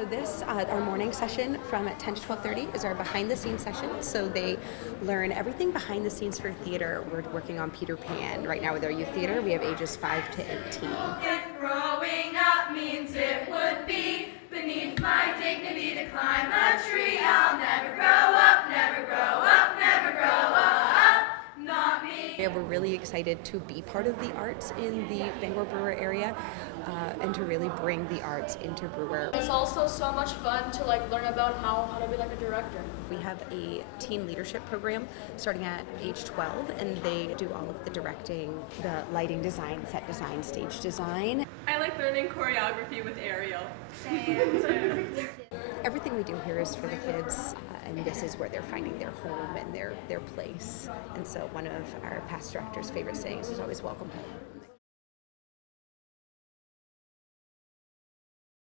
So this, our morning session from 10 to 12:30 is our behind the scenes session. So they learn everything behind the scenes for theater. We're working on Peter Pan right now with our youth theater. We have ages 5 to 18. If growing up means it would be beneath my dignity to climb a tree, I'll never grow up, never grow up, never grow up, not me. Yeah, we're really excited to be part of the arts in the Bangor Brewer area and to really bring the arts into Brewer. It's also so much fun to learn about how to be a director. We have a teen leadership program starting at age 12, and they do all of the directing, the lighting design, set design, stage design. I like learning choreography with Ariel. Everything we do here is for the kids, and this is where they're finding their home and their place. And so one of our past directors' favorite sayings is always welcome home.